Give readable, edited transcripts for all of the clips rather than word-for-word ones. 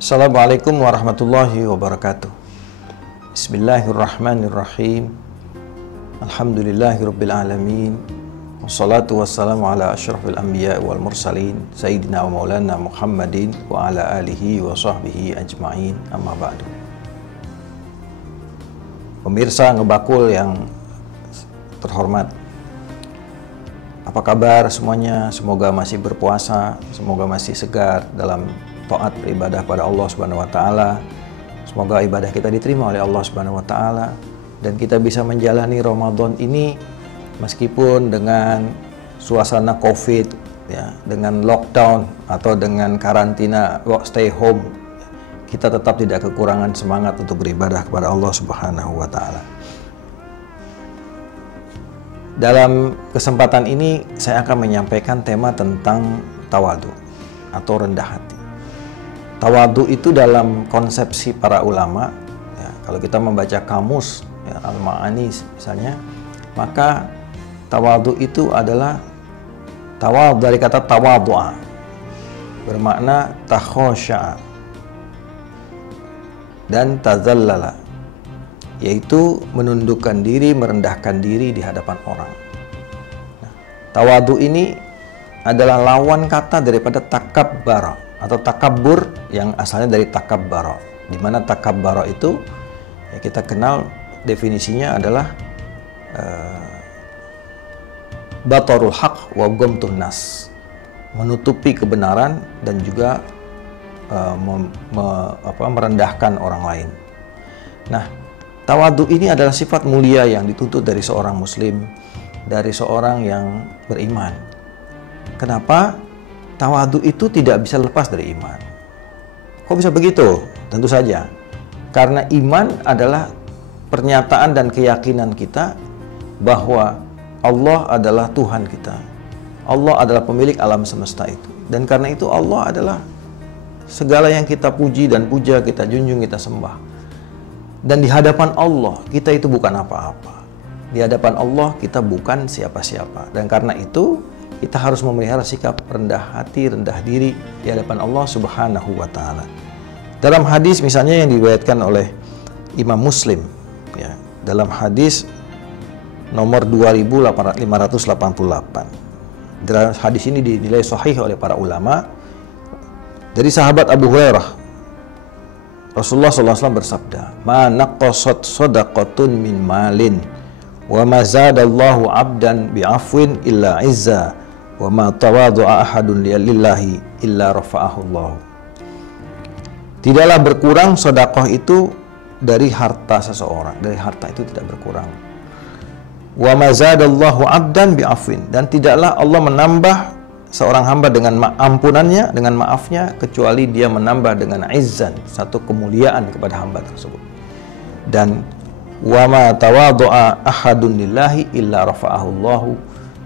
Assalamualaikum warahmatullahi wabarakatuh. Bismillahirrahmanirrahim. Alhamdulillahirabbil alamin. Wassalatu wassalamu ala asyrafil anbiya wal mursalin sayyidina wa maulana Muhammadin wa ala alihi wa sahbihi ajma'in. Amma ba'du. Pemirsa Ngebakul yang terhormat, apa kabar semuanya? Semoga masih berpuasa, semoga masih segar dalam taat beribadah pada Allah Subhanahu wa taala. Semoga ibadah kita diterima oleh Allah Subhanahu wa taala dan kita bisa menjalani Ramadan ini meskipun dengan suasana Covid ya, dengan lockdown atau dengan karantina, stay home, kita tetap tidak kekurangan semangat untuk beribadah kepada Allah Subhanahu wa taala. Dalam kesempatan ini saya akan menyampaikan tema tentang tawadu atau rendah hati. Tawadu itu dalam konsepsi para ulama, ya, kalau kita membaca kamus ya, Al-Ma'ani misalnya, maka tawadu itu adalah tawadu dari kata tawadu'a, bermakna takhosya'a dan tazallala, yaitu menundukkan diri, merendahkan diri di hadapan orang. Nah, tawadu ini adalah lawan kata daripada takabbara atau takabbur yang asalnya dari takabbara, di mana takabbara itu ya kita kenal definisinya adalah batarul haq wa ghamtun nas, menutupi kebenaran dan juga merendahkan orang lain. Nah, tawadu ini adalah sifat mulia yang dituntut dari seorang muslim, dari seorang yang beriman. Kenapa? Tawadu itu tidak bisa lepas dari iman. Kok bisa begitu? Tentu saja karena iman adalah pernyataan dan keyakinan kita bahwa Allah adalah Tuhan kita. Allah adalah pemilik alam semesta itu. Dan karena itu Allah adalah segala yang kita puji dan puja, kita junjung, kita sembah. Dan di hadapan Allah kita itu bukan apa-apa. Di hadapan Allah kita bukan siapa-siapa. Dan karena itu kita harus memelihara sikap rendah hati, rendah diri di hadapan Allah Subhanahu wa taala. Dalam hadis misalnya yang diriwayatkan oleh Imam Muslim ya, dalam hadis nomor 2588. Dalam hadis ini dinilai sahih oleh para ulama dari sahabat Abu Hurairah. Rasulullah SAW bersabda, "Ma naqqasat shadaqatun min malin wa ma zadallahu 'abdan bi'afwin illa 'izza wa ma tawadhu'a ahadun lillahi illa rafa'ahu Allah." Tidaklah berkurang sedekah itu dari harta seseorang, dari harta itu tidak berkurang. Wa ma zadallahu 'abdan bi'afwin, dan tidaklah Allah menambah seorang hamba dengan ampunannya, dengan maafnya, kecuali dia menambah dengan izzan, satu kemuliaan kepada hamba tersebut. Dan wa ma tawadhu'a ahadun lillahi illa rafa'ahu Allah,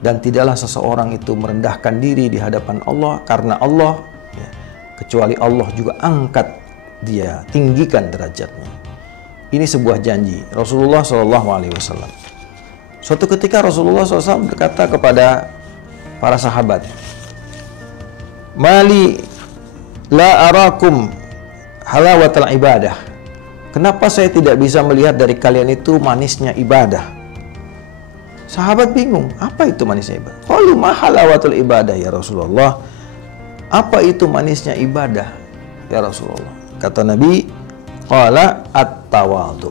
dan tidaklah seseorang itu merendahkan diri di hadapan Allah karena Allah ya, kecuali Allah juga angkat dia, tinggikan derajatnya. Ini sebuah janji Rasulullah SAW. Suatu ketika Rasulullah SAW berkata kepada para sahabat, "Mali la arakum halawatal ibadah." Kenapa saya tidak bisa melihat dari kalian itu manisnya ibadah? Sahabat bingung, apa itu manisnya ibadah? Qalu ma halawatul ibadah ya Rasulullah. Apa itu manisnya ibadah ya Rasulullah? Kata Nabi, qala at-tawadu.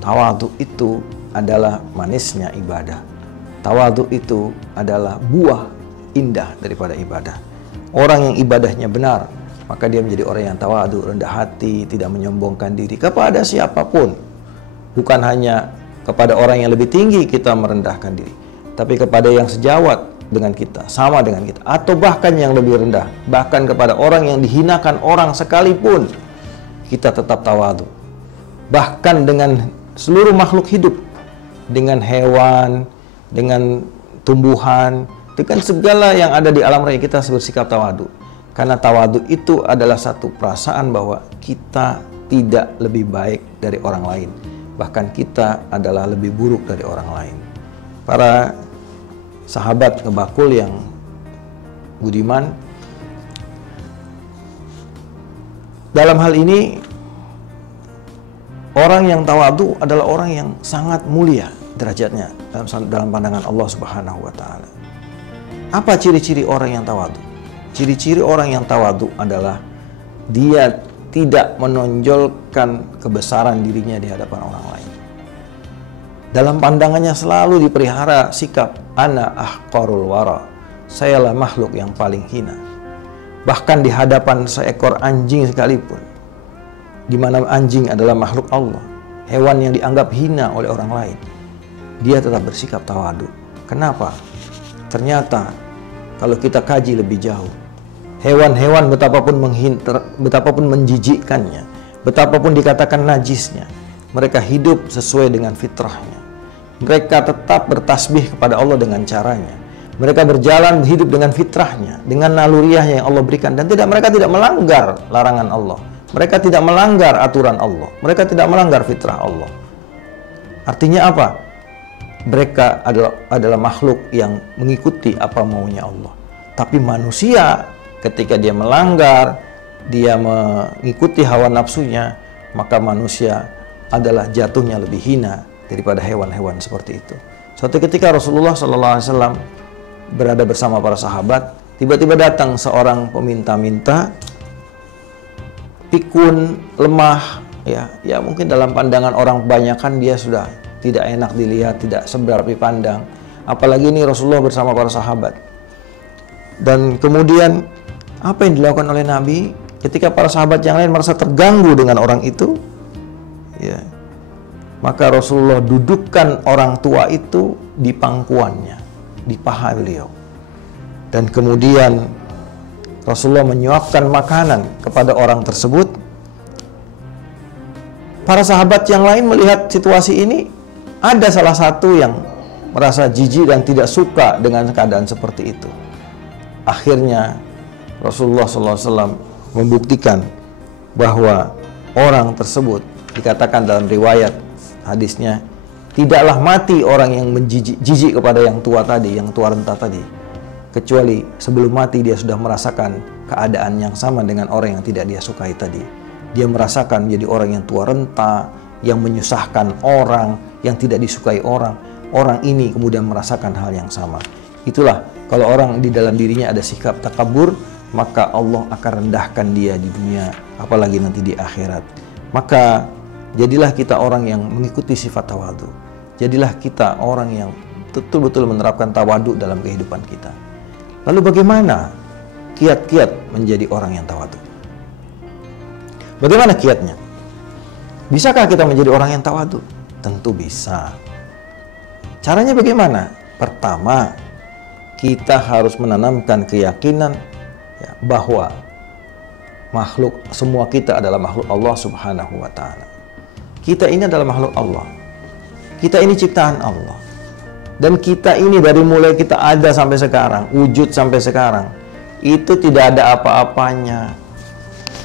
Tawadu itu adalah manisnya ibadah. Tawadu itu adalah buah indah daripada ibadah. Orang yang ibadahnya benar, maka dia menjadi orang yang tawadu, rendah hati, tidak menyombongkan diri kepada siapapun. Bukan hanya kepada orang yang lebih tinggi kita merendahkan diri, tapi kepada yang sejawat dengan kita, sama dengan kita, atau bahkan yang lebih rendah, bahkan kepada orang yang dihinakan orang sekalipun, kita tetap tawadu. Bahkan dengan seluruh makhluk hidup, dengan hewan, dengan tumbuhan, dengan segala yang ada di alam raya, kita bersikap tawadu. Karena tawadu itu adalah satu perasaan bahwa kita tidak lebih baik dari orang lain, bahkan kita adalah lebih buruk dari orang lain. Para sahabat Ngebakul yang budiman, dalam hal ini orang yang tawadu adalah orang yang sangat mulia derajatnya dalam pandangan Allah Subhanahu wa taala. Apa ciri-ciri orang yang tawadu? Ciri-ciri orang yang tawadu adalah dia tidak menonjolkan kebesaran dirinya di hadapan orang lain. Dalam pandangannya selalu dipelihara sikap ana ahqarul wara. Sayalah makhluk yang paling hina. Bahkan di hadapan seekor anjing sekalipun, di mana anjing adalah makhluk Allah, hewan yang dianggap hina oleh orang lain, dia tetap bersikap tawadu. Kenapa? Ternyata kalau kita kaji lebih jauh, hewan-hewan betapapun menjijikkannya, betapapun dikatakan najisnya, mereka hidup sesuai dengan fitrahnya. Mereka tetap bertasbih kepada Allah dengan caranya. Mereka berjalan hidup dengan fitrahnya, dengan naluriahnya yang Allah berikan, dan mereka tidak melanggar larangan Allah. Mereka tidak melanggar aturan Allah. Mereka tidak melanggar fitrah Allah. Artinya apa? Mereka adalah makhluk yang mengikuti apa maunya Allah. Tapi manusia ketika dia melanggar, dia mengikuti hawa nafsunya, maka manusia adalah jatuhnya lebih hina daripada hewan-hewan seperti itu. Suatu ketika Rasulullah SAW berada bersama para sahabat, tiba-tiba datang seorang peminta-minta, pikun, lemah, ya mungkin dalam pandangan orang kebanyakan dia sudah tidak enak dilihat, tidak sedap dipandang. Apalagi ini Rasulullah bersama para sahabat. Dan kemudian apa yang dilakukan oleh Nabi ketika para sahabat yang lain merasa terganggu dengan orang itu? Ya, maka Rasulullah dudukkan orang tua itu di pangkuannya, di paha beliau. Dan kemudian Rasulullah menyuapkan makanan kepada orang tersebut. Para sahabat yang lain melihat situasi ini, ada salah satu yang merasa jijik dan tidak suka dengan keadaan seperti itu. Akhirnya Rasulullah SAW membuktikan bahwa orang tersebut, dikatakan dalam riwayat hadisnya, tidaklah mati orang yang menjijik kepada yang tua tadi, yang tua renta tadi, kecuali sebelum mati dia sudah merasakan keadaan yang sama dengan orang yang tidak dia sukai tadi. Dia merasakan menjadi orang yang tua renta, yang menyusahkan orang, yang tidak disukai orang. Orang ini kemudian merasakan hal yang sama. Itulah, kalau orang di dalam dirinya ada sikap takabur, maka Allah akan rendahkan dia di dunia, apalagi nanti di akhirat. Maka jadilah kita orang yang mengikuti sifat tawadu. Jadilah kita orang yang betul-betul menerapkan tawadu dalam kehidupan kita. Lalu bagaimana kiat-kiat menjadi orang yang tawadu? Bagaimana kiatnya? Bisakah kita menjadi orang yang tawadu? Tentu bisa. Caranya bagaimana? Pertama, kita harus menanamkan keyakinan bahwa semua kita adalah makhluk Allah Subhanahu wa ta'ala. Kita ini adalah makhluk Allah. Kita ini ciptaan Allah. Dan kita ini dari mulai kita ada sampai sekarang, wujud sampai sekarang, itu tidak ada apa-apanya.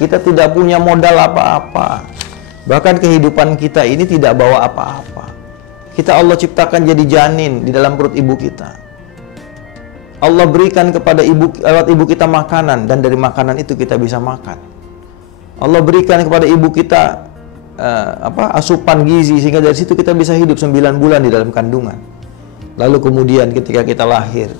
Kita tidak punya modal apa-apa. Bahkan kehidupan kita ini tidak bawa apa-apa. Kita Allah ciptakan jadi janin di dalam perut ibu kita. Allah berikan kepada lewat ibu kita makanan, dan dari makanan itu kita bisa makan. Allah berikan kepada ibu kita asupan gizi, sehingga dari situ kita bisa hidup 9 bulan di dalam kandungan. Lalu kemudian ketika kita lahir,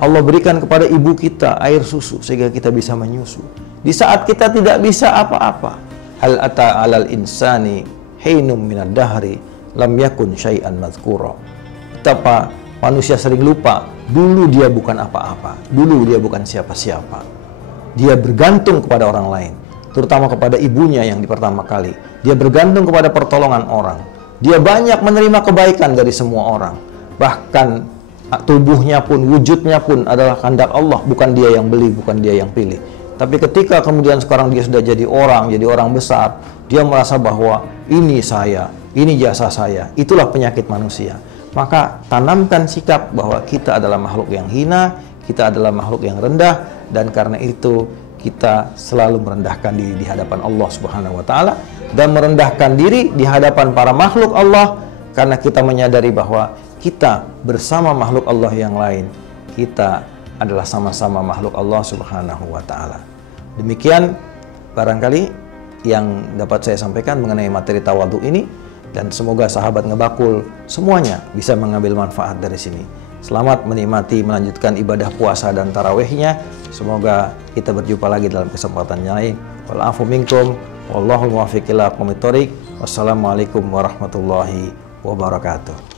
Allah berikan kepada ibu kita air susu sehingga kita bisa menyusu. Di saat kita tidak bisa apa-apa, hal ata alal insani hinum minad dahri lam yakun syai'an madhkura. Betapa manusia sering lupa, dulu dia bukan apa-apa, dulu dia bukan siapa-siapa. Dia bergantung kepada orang lain, terutama kepada ibunya yang di pertama kali. Dia bergantung kepada pertolongan orang. Dia banyak menerima kebaikan dari semua orang. Bahkan tubuhnya pun, wujudnya pun adalah kehendak Allah, bukan dia yang beli, bukan dia yang pilih. Tapi ketika kemudian sekarang dia sudah jadi orang besar, dia merasa bahwa ini saya, ini jasa saya. Itulah penyakit manusia. Maka tanamkan sikap bahwa kita adalah makhluk yang hina, kita adalah makhluk yang rendah, dan karena itu kita selalu merendahkan diri di hadapan Allah Subhanahu wa ta'ala, dan merendahkan diri di hadapan para makhluk Allah, karena kita menyadari bahwa kita bersama makhluk Allah yang lain, kita adalah sama-sama makhluk Allah Subhanahu wa ta'ala. Demikian barangkali yang dapat saya sampaikan mengenai materi tawadhu ini, dan semoga sahabat Ngebakul semuanya bisa mengambil manfaat dari sini. Selamat menikmati melanjutkan ibadah puasa dan tarawihnya. Semoga kita berjumpa lagi dalam kesempatan yang lain. Wal afu minkum, wallahu muwaffiq ila aqwamit thoriq. Wassalamualaikum warahmatullahi wabarakatuh.